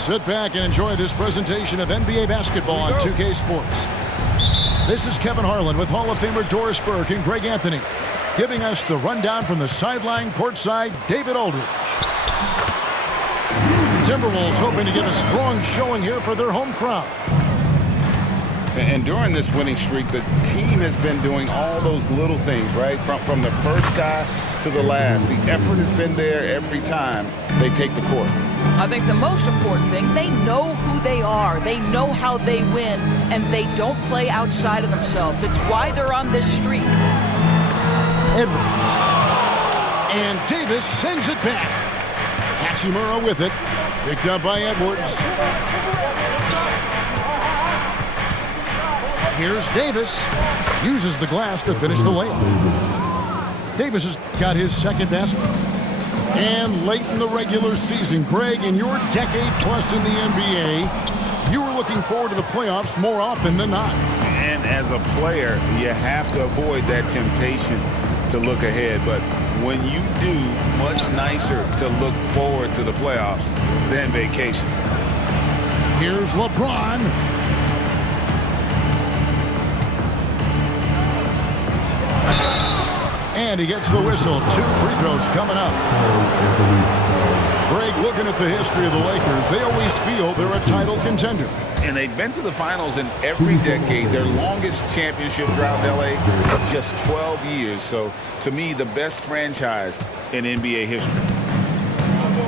Sit back and enjoy this presentation of NBA basketball on 2K Sports. This is Kevin Harlan with Hall of Famer Doris Burke and Greg Anthony, giving us the rundown from the sideline courtside, David Aldridge. Timberwolves hoping to give a strong showing here for their home crowd. And during this winning streak, the team has been doing all those little things, right? From the first guy to the last. The effort has been there every time they take the court. I think the most important thing, they know who they are. They know how they win, and they don't play outside of themselves. It's why they're on this streak. Edwards. And Davis sends it back. Hachimura with it. Picked up by Edwards. Here's Davis. Uses the glass to finish the layup. Davis has got his second basket. And late in the regular season, Greg, in your decade plus in the NBA, you were looking forward to the playoffs more often than not. And as a player, you have to avoid that temptation to look ahead. But when you do, much nicer to look forward to the playoffs than vacation. Here's LeBron. And he gets the whistle. 2 free throws coming up. Greg, looking at the history of the Lakers, they always feel they're a title contender. And they've been to the finals in every decade. Their longest championship drought in L.A. just 12 years. So, to me, the best franchise in NBA history.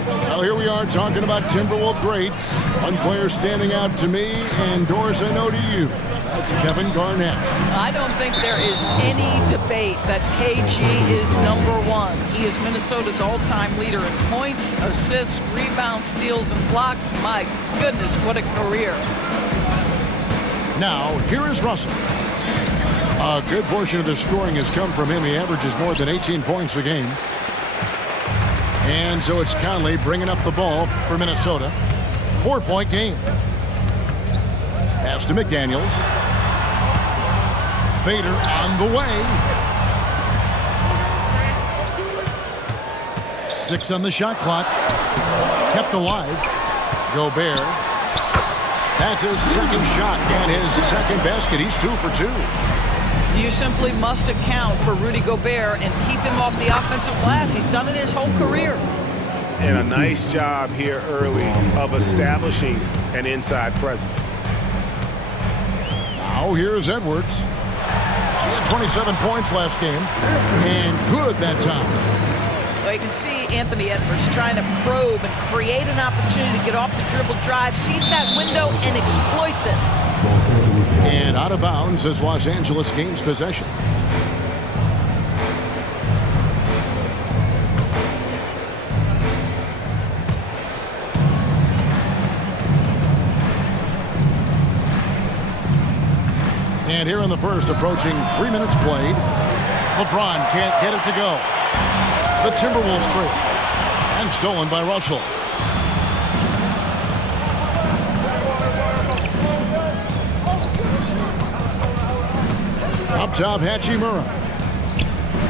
Well, here we are talking about Timberwolves greats. One player standing out to me, and Doris, I know to you. That's Kevin Garnett. I don't think there is any debate that KG is #1. He is Minnesota's all-time leader in points, assists, rebounds, steals, and blocks. My goodness, what a career. Now, here is Russell. A good portion of the scoring has come from him. He averages more than 18 points a game. And so it's Conley bringing up the ball for Minnesota. 4-point game. Pass to McDaniels. Fader on the way. 6 on the shot clock. Kept alive. Gobert. That's his second shot and his second basket. He's 2 for 2. You simply must account for Rudy Gobert and keep him off the offensive glass. He's done it his whole career. And a nice job here early of establishing an inside presence. Now here's Edwards. He had 27 points last game, and good that time. Well, you can see Anthony Edwards trying to probe and create an opportunity to get off the dribble drive, sees that window, and exploits it. And out of bounds as Los Angeles gains possession. And here in the first, approaching 3 minutes played. LeBron can't get it to go. The Timberwolves trade. And stolen by Russell. Up top, Hachimura.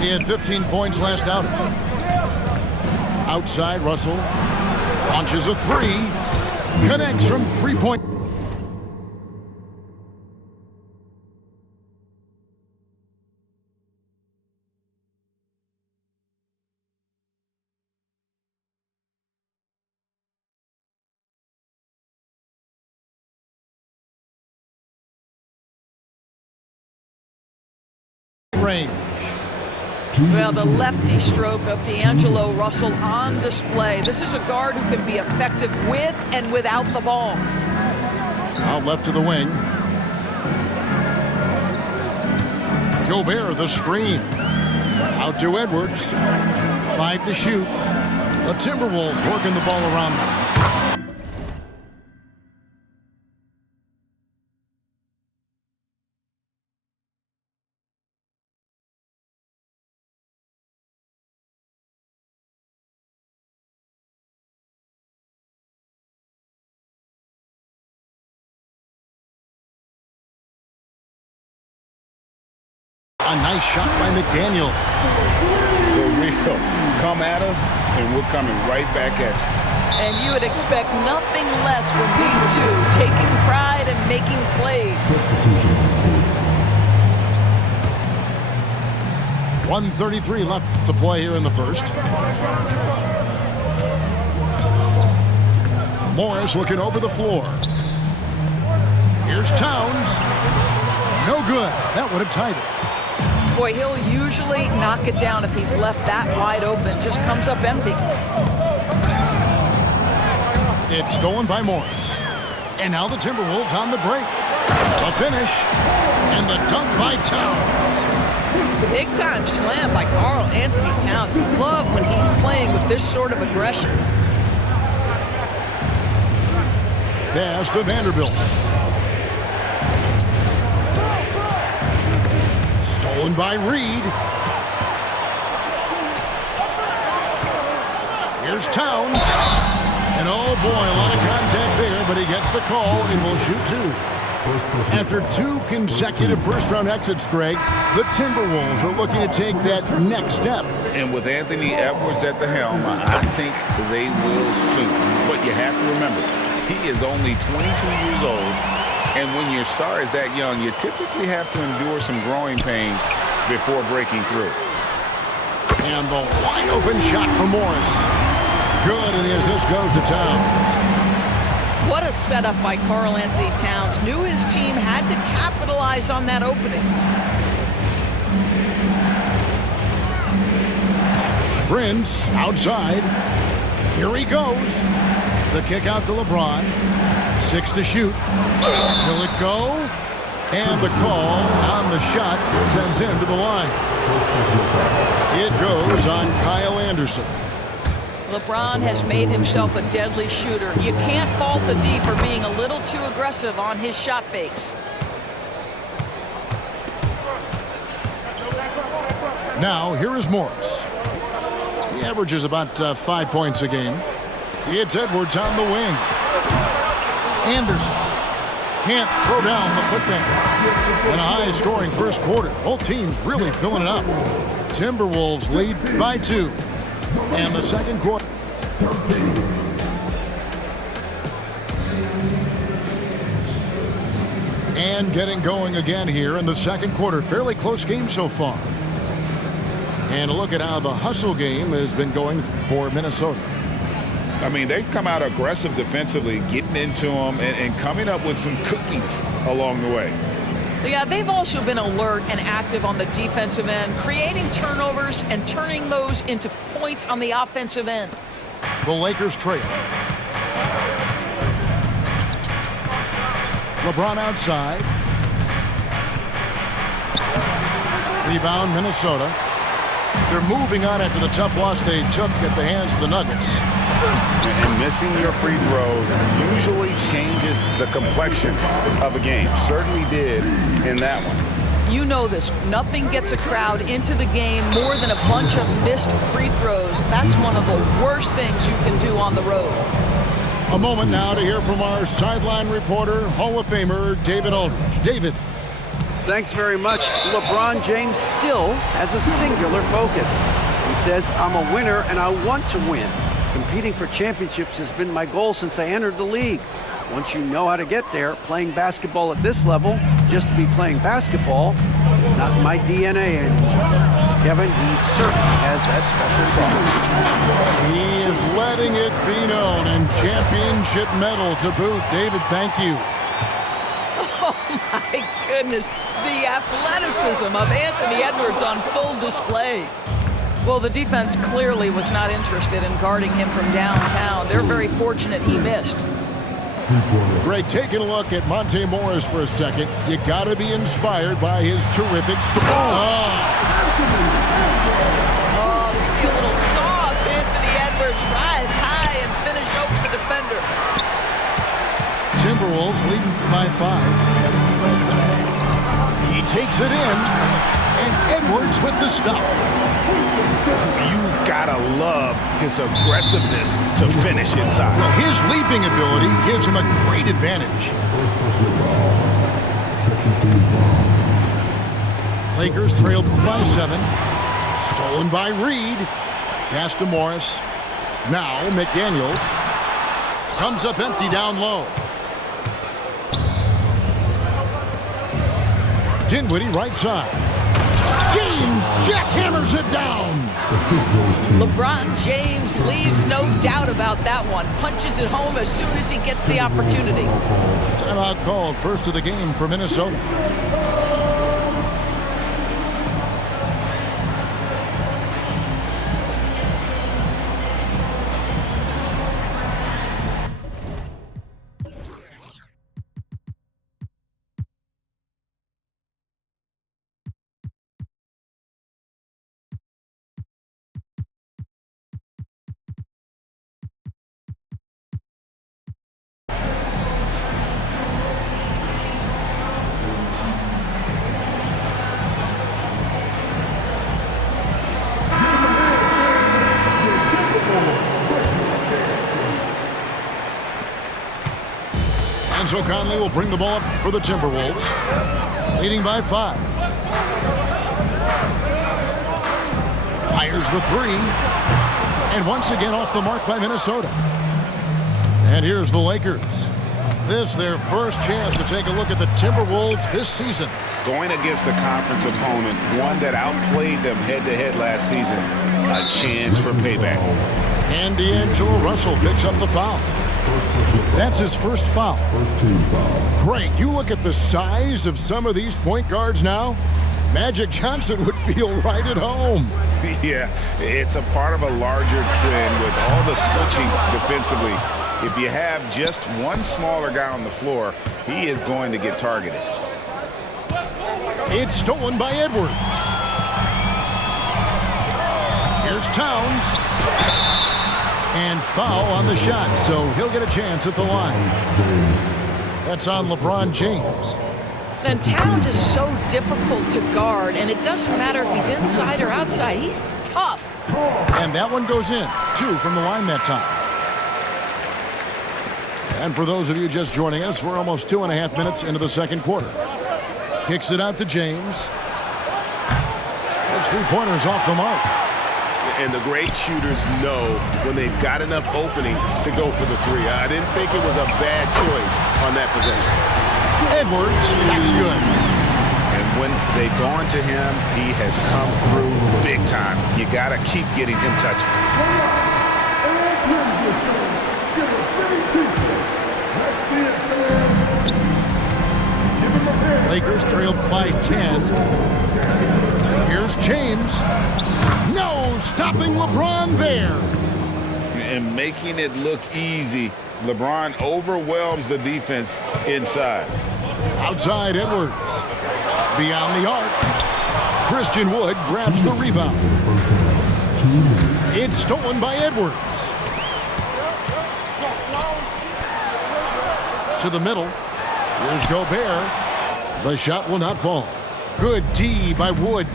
He had 15 points last outing. Outside, Russell launches a 3. Connects from 3-point. Range. Well, the lefty stroke of D'Angelo Russell on display. This is a guard who can be effective with and without the ball. Out left to the wing. Gobert, the screen. Out to Edwards. 5 to shoot. The Timberwolves working the ball around now. A nice shot by McDaniel. The real come at us, and we're coming right back at you. And you would expect nothing less from these two, taking pride and making plays. 1:33 left to play here in the first. Morris looking over the floor. Here's Towns. No good. That would have tied it. Boy, he'll usually knock it down if he's left that wide open. Just comes up empty. It's stolen by Morris. And now the Timberwolves on the break. A finish. And the dunk by Towns. Big time slam by Karl Anthony Towns. Love when he's playing with this sort of aggression. Pass to Vanderbilt. Stolen by Reed. Here's Towns. And oh boy, a lot of contact there, but he gets the call and will shoot two. After two consecutive first-round exits, Greg, the Timberwolves are looking to take that next step. And with Anthony Edwards at the helm, I think they will soon. But you have to remember, he is only 22 years old. And when your star is that young, you typically have to endure some growing pains before breaking through. And the wide-open shot for Morris. Good, and the assist goes to Towns. What a setup by Karl Anthony Towns. Knew his team had to capitalize on that opening. Prince outside. Here he goes. The kick out to LeBron. 6 to shoot. Will it go? And the call on the shot sends him to the line. It goes on Kyle Anderson. LeBron has made himself a deadly shooter. You can't fault the D for being a little too aggressive on his shot fakes. Now, here is Morris. He averages about 5 points a game. It's Edwards on the wing. Anderson can't throw down the putback. And a high-scoring first quarter. Both teams really filling it up. Timberwolves lead by 2. And the second quarter. And getting going again here in the second quarter. Fairly close game so far. And a look at how the hustle game has been going for Minnesota. I mean, they've come out aggressive defensively, getting into them and coming up with some cookies along the way. Yeah, they've also been alert and active on the defensive end, creating turnovers and turning those into points on the offensive end. The Lakers trail. LeBron outside. Rebound, Minnesota. They're moving on after the tough loss they took at the hands of the Nuggets. And missing your free throws usually changes the complexion of a game. Certainly did in that one. You know this. Nothing gets a crowd into the game more than a bunch of missed free throws. That's one of the worst things you can do on the road. A moment now to hear from our sideline reporter, Hall of Famer David Aldridge. David. Thanks very much. LeBron James still has a singular focus. He says, I'm a winner and I want to win. Competing for championships has been my goal since I entered the league. Once you know how to get there, playing basketball at this level, just to be playing basketball, is not in my DNA anymore. Kevin, he certainly has that special sauce. He is letting it be known, and championship medal to boot. David, thank you. Oh, my goodness. The athleticism of Anthony Edwards on full display. Well, the defense clearly was not interested in guarding him from downtown. They're very fortunate he missed. Greg, taking a look at Monte Morris for a second. You got to be inspired by his terrific A little sauce. Anthony Edwards rise high and finish over the defender. Timberwolves leading by 5. He takes it in, and Edwards with the stuff. You gotta love his aggressiveness to finish inside. Well, his leaping ability gives him a great advantage. Lakers trailed by 7. Stolen by Reed. Pass to Morris. Now McDaniels. Comes up empty down low. Dinwiddie right side. James jackhammers it down. LeBron James leaves no doubt about that one. Punches it home as soon as he gets the opportunity. Timeout called, first of the game for Minnesota. So Conley will bring the ball up for the Timberwolves, leading by 5. Fires the 3, and once again off the mark by Minnesota. And here's the Lakers. This their first chance to take a look at the Timberwolves this season. Going against a conference opponent, one that outplayed them head-to-head last season, a chance for payback. And D'Angelo Russell picks up the foul. That's his first foul. Greg, you look at the size of some of these point guards now. Magic Johnson would feel right at home. Yeah, it's a part of a larger trend with all the switching defensively. If you have just one smaller guy on the floor, he is going to get targeted. It's stolen by Edwards. Here's Towns. And foul on the shot, so he'll get a chance at the line. That's on LeBron James. And Towns is so difficult to guard, and it doesn't matter if he's inside or outside. He's tough. And that one goes in. 2 from the line that time. And for those of you just joining us, we're almost 2.5 minutes into the second quarter. Kicks it out to James. Those 3-pointers off the mark. And the great shooters know when they've got enough opening to go for the 3. I didn't think it was a bad choice on that possession. Edwards, that's good. And when they've gone to him, he has come through big time. You got to keep getting him touches. Lakers trail by 10. Here's James. No, stopping LeBron there. And making it look easy, LeBron overwhelms the defense inside. Outside Edwards. Beyond the arc. Christian Wood grabs the rebound. It's stolen by Edwards. To the middle. Here's Gobert. The shot will not fall. Good D by Wood.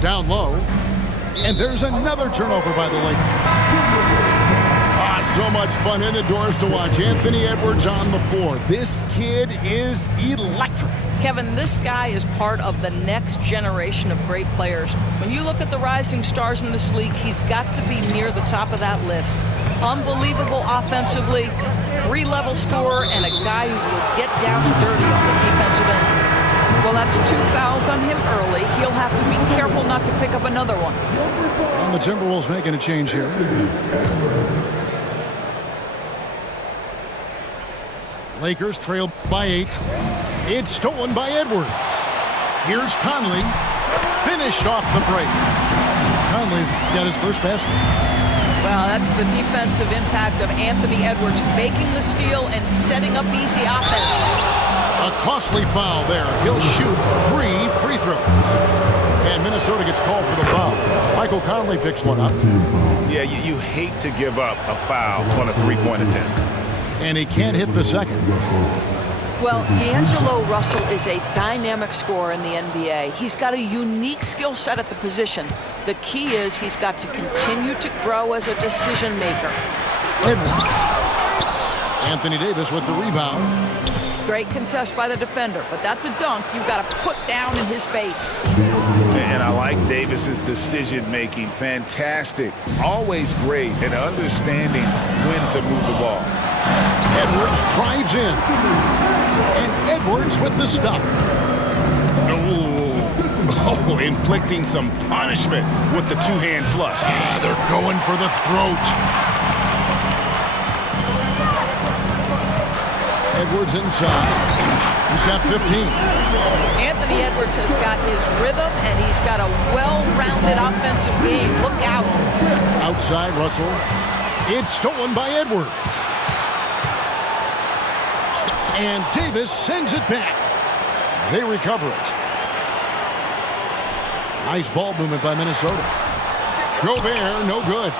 Down low. And there's another turnover by the Lakers. So much fun indoors to watch. Anthony Edwards on the floor. This kid is electric. Kevin, this guy is part of the next generation of great players. When you look at the rising stars in this league, he's got to be near the top of that list. Unbelievable offensively, 3-level scorer, and a guy who will get down and dirty on the defensive end. Well, that's 2 fouls on him early. He'll have to be careful not to pick up another one. And the Timberwolves making a change here. Lakers trail by 8. It's stolen by Edwards. Here's Conley. Finished off the break. Conley's got his first basket. Well, that's the defensive impact of Anthony Edwards making the steal and setting up easy offense. A costly foul there. He'll shoot 3 free throws. And Minnesota gets called for the foul. Michael Conley picks one up. Yeah, you hate to give up a foul on a 3-point attempt. And he can't hit the second. Well, D'Angelo Russell is a dynamic scorer in the NBA. He's got a unique skill set at the position. The key is he's got to continue to grow as a decision maker. Edwards. Anthony Davis with the rebound. Great contest by the defender, but that's a dunk you've got to put down in his face. And I like Davis's decision-making. Fantastic. Always great at understanding when to move the ball. Edwards drives in. And Edwards with the stuff. Oh, inflicting some punishment with the two-hand flush. They're going for the throat. Edwards inside. He's got 15. Anthony Edwards has got his rhythm, and he's got a well-rounded offensive game. Look out. Outside Russell. It's stolen by Edwards. And Davis sends it back. They recover it. Nice ball movement by Minnesota. Gobert, no good.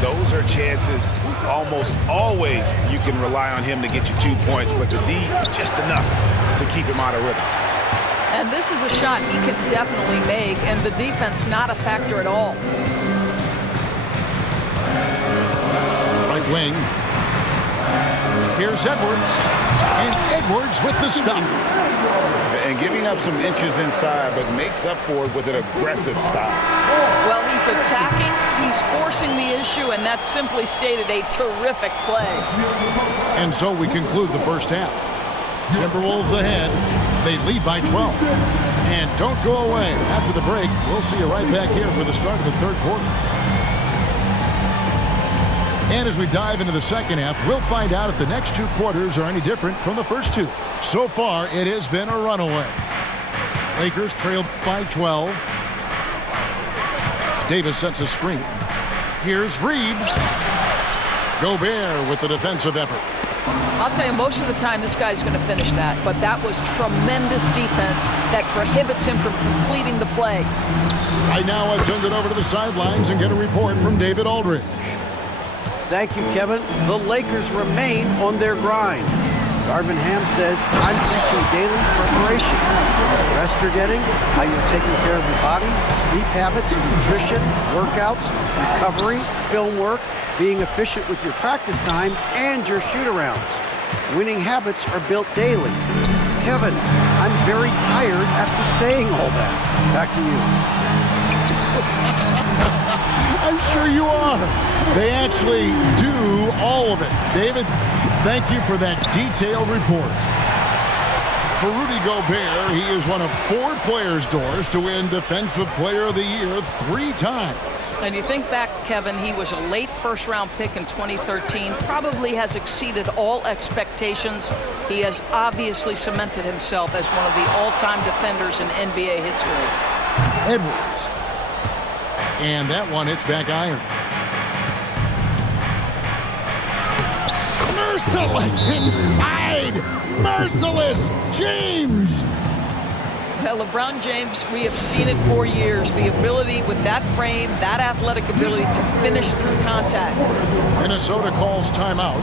Those are chances. Almost always you can rely on him to get you 2 points, but the D, just enough to keep him out of rhythm. And this is a shot he can definitely make, and the defense not a factor at all. Right wing. Here's Edwards. And Edwards with the stuff. And giving up some inches inside, but makes up for it with an aggressive style. Well, he's attacking, he's forcing the issue, and that's simply stated a terrific play. And so we conclude the first half. Timberwolves ahead. They lead by 12. And don't go away. After the break, we'll see you right back here for the start of the third quarter. And as we dive into the second half, we'll find out if the next 2 quarters are any different from the first 2. So far, it has been a runaway. Lakers trail by 12. Davis sets a screen. Here's Reeves. Gobert with the defensive effort. I'll tell you, most of the time this guy's going to finish that, but that was tremendous defense that prohibits him from completing the play. Right now, I send it over to the sidelines and get a report from David Aldridge. Thank you, Kevin. The Lakers remain on their grind. Darvin Ham says, I'm preaching daily preparation. The rest you're getting, how you're taking care of your body, sleep habits, nutrition, workouts, recovery, film work, being efficient with your practice time, and your shoot-arounds. Winning habits are built daily. Kevin, I'm very tired after saying all that. Back to you. I'm sure you are. They actually do all of it. David, thank you for that detailed report. For Rudy Gobert, he is one of 4 players, Doris, to win Defensive Player of the Year 3 times. And you think back, Kevin, he was a late first-round pick in 2013, probably has exceeded all expectations. He has obviously cemented himself as one of the all-time defenders in NBA history. Edwards. And that one hits back iron. Merciless inside. Merciless James. Well, LeBron James, we have seen it for years. The ability with that frame, that athletic ability to finish through contact. Minnesota calls timeout.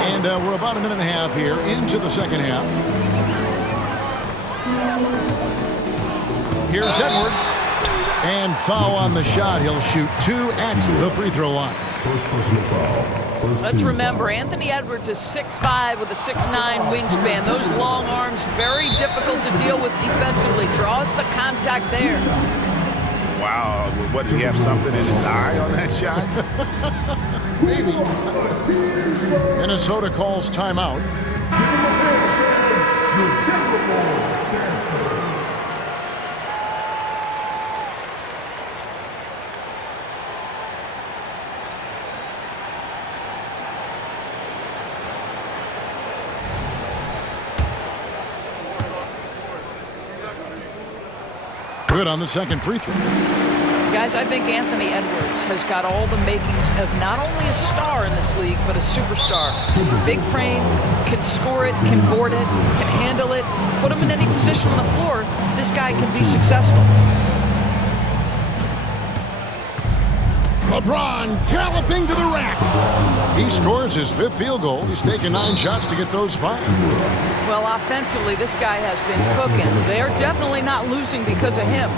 And we're about a minute and a half here into the second half. Here's Edwards. And foul on the shot. He'll shoot 2 at the free throw line. Let's remember, Anthony Edwards is 6'5" with a 6'9" wingspan. Those long arms, very difficult to deal with defensively. Draws the contact there. Wow, what, did he have something in his eye on that shot? Maybe. Minnesota calls timeout. Good on the second free throw. Guys, I think Anthony Edwards has got all the makings of not only a star in this league, but a superstar. Big frame, can score it, can board it, can handle it. Put him in any position on the floor, this guy can be successful. LeBron galloping to the rack. He scores his 5th field goal. He's taken 9 shots to get those 5. Well, offensively, this guy has been cooking. They're definitely not losing because of him.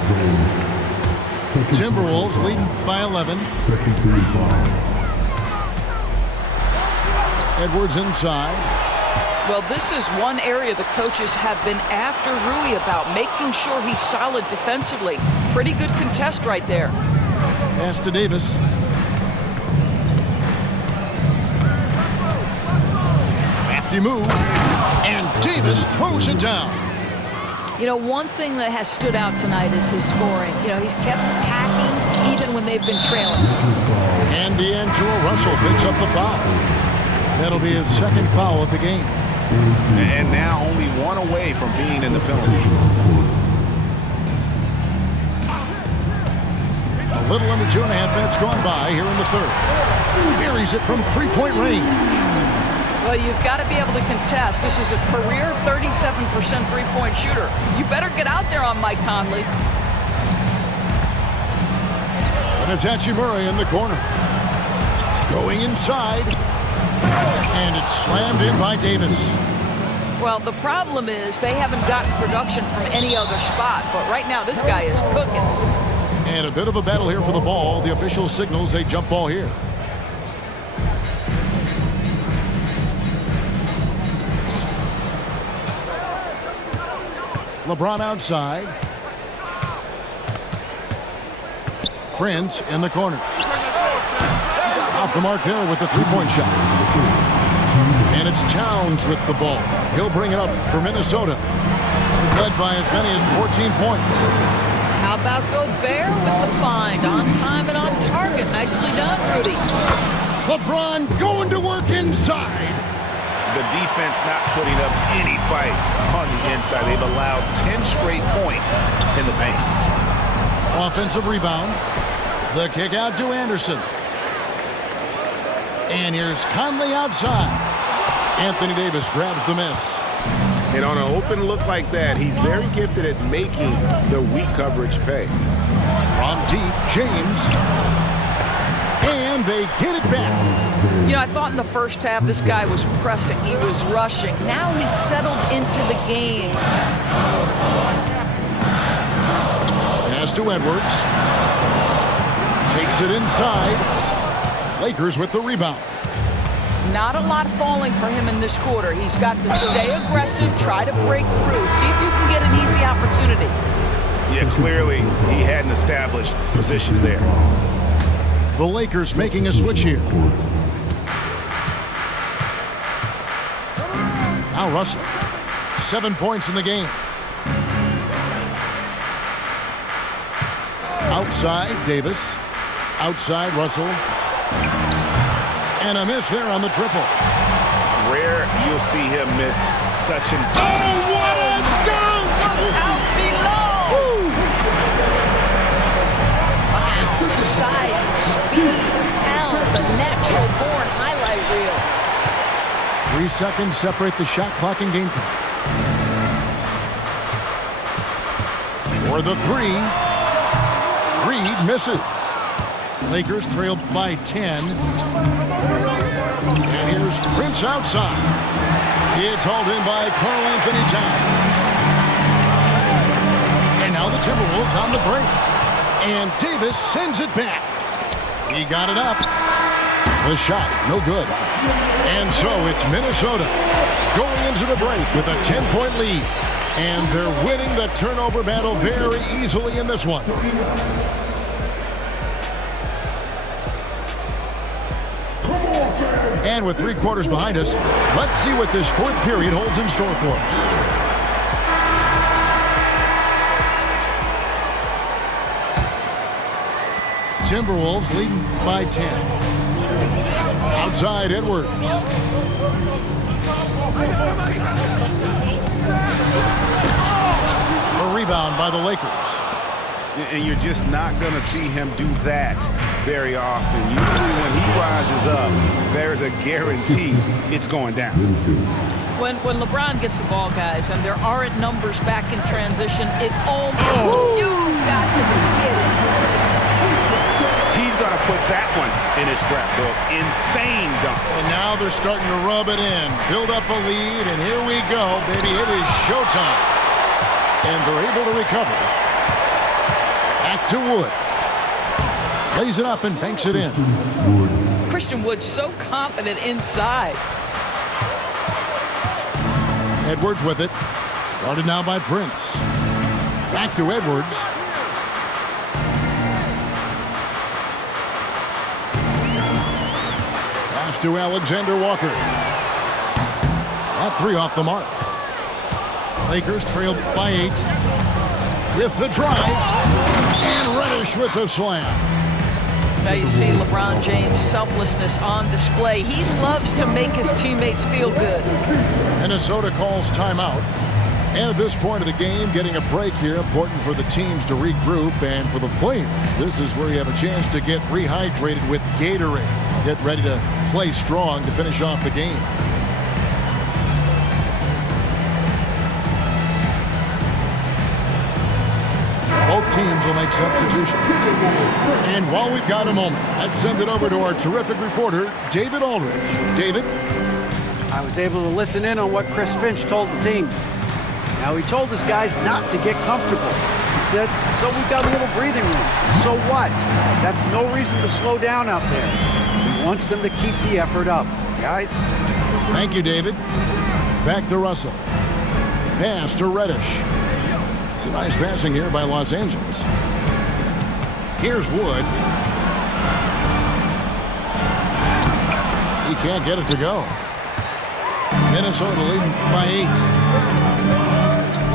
Timberwolves leading by 11. Edwards inside. Well, this is one area the coaches have been after Rui about, making sure he's solid defensively. Pretty good contest right there. Pass to Davis. Crafty move. And Davis throws it down. You know, one thing that has stood out tonight is his scoring. You know, he's kept attacking even when they've been trailing. And D'Angelo Russell picks up the foul. That'll be his 2nd foul of the game. And now only 1 away from being in the penalty. A little under 2.5 minutes gone by here in the 3rd. Buries it from 3-point range. Well, you've got to be able to contest. This is a career 37% three-point shooter. You better get out there on Mike Conley. And it's Hachimura in the corner. Going inside. And it's slammed in by Davis. Well, the problem is they haven't gotten production from any other spot. But right now, this guy is cooking. And a bit of a battle here for the ball. The official signals a jump ball here. LeBron outside. Prince in the corner. Off the mark there with the 3-point shot. And it's Towns with the ball. He'll bring it up for Minnesota. Led by as many as 14 points. How about Gobert with the find? On time and on target. Nicely done, Rudy. LeBron going to work inside. The defense not putting up any fight on the inside. They've allowed 10 straight points in the paint. Offensive rebound. The kick out to Anderson. And here's Conley outside. Anthony Davis grabs the miss. And on an open look like that, he's very gifted at making the weak coverage pay. From deep, James. And they get it back. You know, I thought in the first half this guy was pressing. He was rushing. Now he's settled into the game. Pass to Edwards. Takes it inside. Lakers with the rebound. Not a lot falling for him in this quarter. He's got to stay aggressive, try to break through. See if you can get an easy opportunity. Yeah, clearly he hadn't established position there. The Lakers making a switch here. Now Russell. 7 points in the game. Outside, Davis. Outside, Russell. And a miss there on the triple. Rare you'll see him miss such an... Oh, what a dunk! Look out below! Wow, the size and speed of Towns, a natural-born highlight reel. 3 seconds separate the shot clock and game clock. For the 3. Reed misses. Lakers trail by 10. And here's Prince outside. It's hauled in by Karl Anthony Towns. And now the Timberwolves on the break. And Davis sends it back. He got it up. The shot, no good. And so it's Minnesota going into the break with a 10-point lead. And they're winning the turnover battle very easily in this one. And with 3 quarters behind us, let's see what this 4th period holds in store for us. Timberwolves leading by 10. Outside, Edwards. A rebound by the Lakers. And you're just not going to see him do that very often. Usually when he rises up, there's a guarantee it's going down. When LeBron gets the ball, guys, and there aren't numbers back in transition, it almost... You've got to be kidding. He's going to put that one in his scrapbook. Insane dunk. And now they're starting to rub it in. Build up a lead, and here we go, baby. It is showtime. And they're able to recover. Back to Wood. Lays it up and banks it in. Christian Wood so confident inside. Edwards with it. Guarded now by Prince. Back to Edwards. Pass to Alexander Walker. That three off the mark. Lakers trail by 8. With the drive. And Reddish with the slam. Now you see LeBron James' selflessness on display. He loves to make his teammates feel good. Minnesota calls timeout. And at this point of the game, getting a break here, important for the teams to regroup, and for the players, this is where you have a chance to get rehydrated with Gatorade. Get ready to play strong to finish off the game. Both teams will make substitutions. And while we've got a moment, let's send it over to our terrific reporter, David Aldridge. David? I was able to listen in on what Chris Finch told the team. Now, he told his guys not to get comfortable. He said, so we've got a little breathing room. So what? That's no reason to slow down out there. He wants them to keep the effort up. Guys? Thank you, David. Back to Russell. Pass to Reddish. Some nice passing here by Los Angeles. Here's Wood. He can't get it to go. Minnesota leading by 8.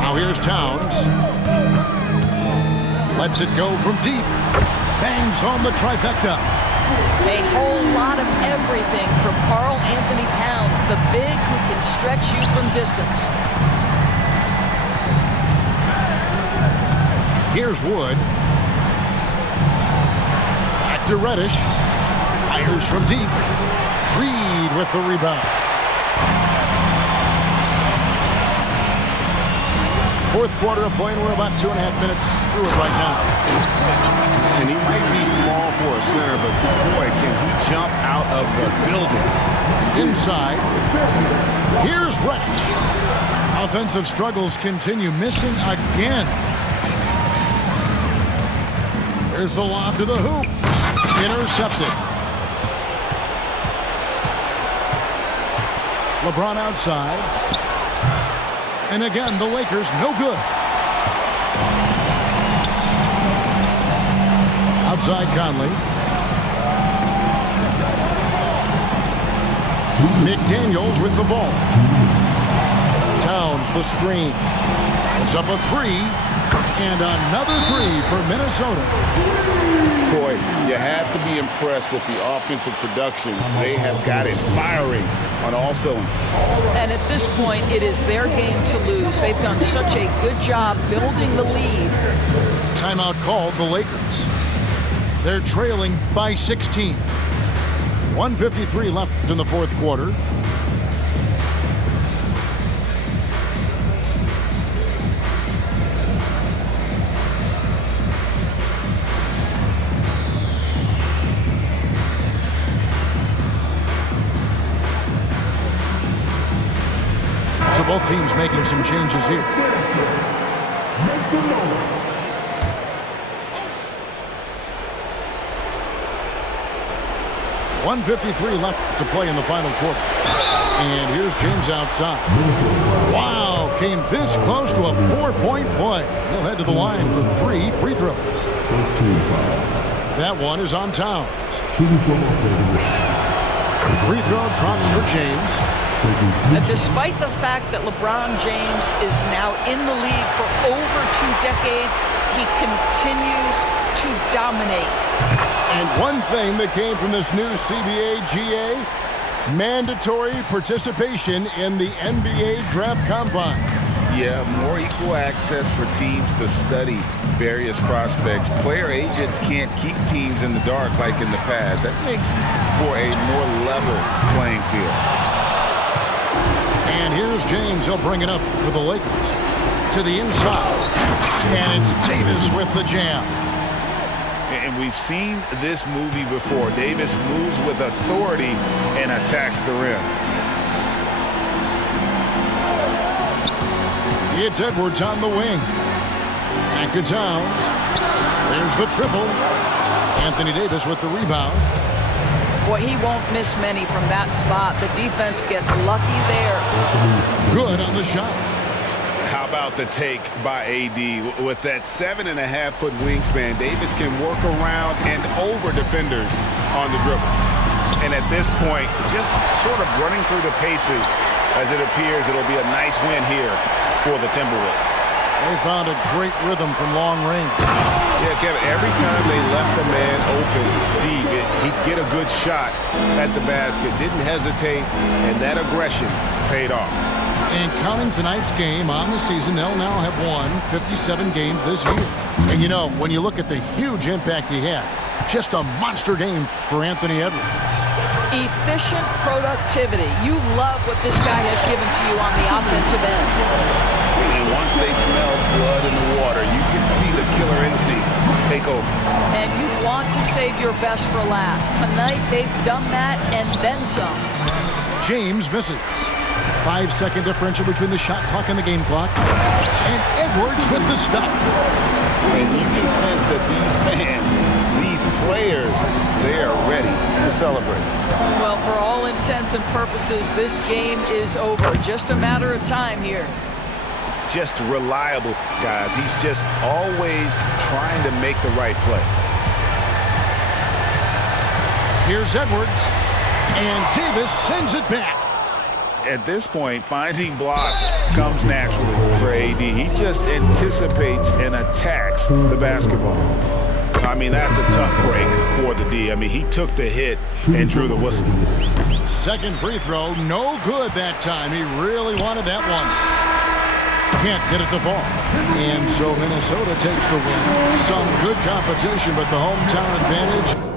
Now here's Towns. Lets it go from deep. Bangs home the trifecta. A whole lot of everything from Karl Anthony Towns, the big who can stretch you from distance. Here's Wood. Back to Reddish. Fires from deep. Reed with the rebound. Fourth quarter of play, and we're about 2.5 minutes through it right now. And he might be small for a center, but boy, can he jump out of the building. Inside. Here's Reddish. Offensive struggles continue, missing again. There's the lob to the hoop. Intercepted. LeBron outside. And again, the Lakers no good. Outside Conley. McDaniels with the ball. Towns the screen. It's up a 3. And another 3 for Minnesota. Boy, you have to be impressed with the offensive production. They have got it firing on all cylinders. And at this point, it is their game to lose. They've done such a good job building the lead. Timeout called the Lakers. They're trailing by 16. 1:53 left in the fourth quarter. So both teams making some changes here. 1:53 left to play in the final quarter. And here's James outside. Wow, came this close to a 4-point play. He'll head to the line for 3 free throws. That one is on Towns. Free throw drops for James. Despite the fact that LeBron James is now in the league for over 2 decades, he continues to dominate. And one thing that came from this new CBA GA, mandatory participation in the NBA Draft Combine. Yeah, more equal access for teams to study various prospects, player agents can't keep teams in the dark like in the past. That makes for a more level playing field. And here's James. He'll bring it up with the Lakers. To the inside. And it's Davis with the jam. And we've seen this movie before. Davis moves with authority and attacks the rim. It's Edwards on the wing. Back to Towns. There's the triple. Anthony Davis with the rebound. Boy, he won't miss many from that spot. The defense gets lucky there. Good on the shot. How about the take by AD? With that 7.5-foot wingspan, Davis can work around and over defenders on the dribble. And at this point, just sort of running through the paces as it appears it'll be a nice win here for the Timberwolves. They found a great rhythm from long range. Yeah, Kevin, every time they left the man open deep, he'd get a good shot at the basket. Didn't hesitate, and that aggression paid off. And counting tonight's game on the season, they'll now have won 57 games this year. And you know, when you look at the huge impact he had, just a monster game for Anthony Edwards. Efficient productivity. You love what this guy has given to you on the offensive end. And once they smell blood in the water, you can see the killer instinct take over. And you want to save your best for last. Tonight, they've done that and then some. James misses. 5-second differential between the shot clock and the game clock. And Edwards with the stuff. And you can sense that these fans, these players, they are ready to celebrate. Well, for all intents and purposes, this game is over. Just a matter of time here. Just reliable, guys. He's just always trying to make the right play. Here's Edwards. And Davis sends it back. At this point, finding blocks comes naturally for AD. He just anticipates and attacks the basketball. I mean, that's a tough break for the D. I mean, he took the hit and drew the whistle. Second free throw, no good that time. He really wanted that one. Can't get it to fall. And so Minnesota takes the win. Some good competition, but the hometown advantage.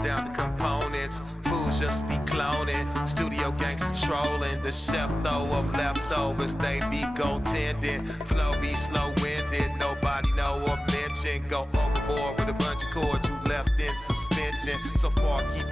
Down the components, fools just be cloning. Studio gangster trolling. The chef though of leftovers, they be goaltending. Flow be slow-winded, nobody know or mention. Go overboard with a bunch of chords you left in suspension. So far keep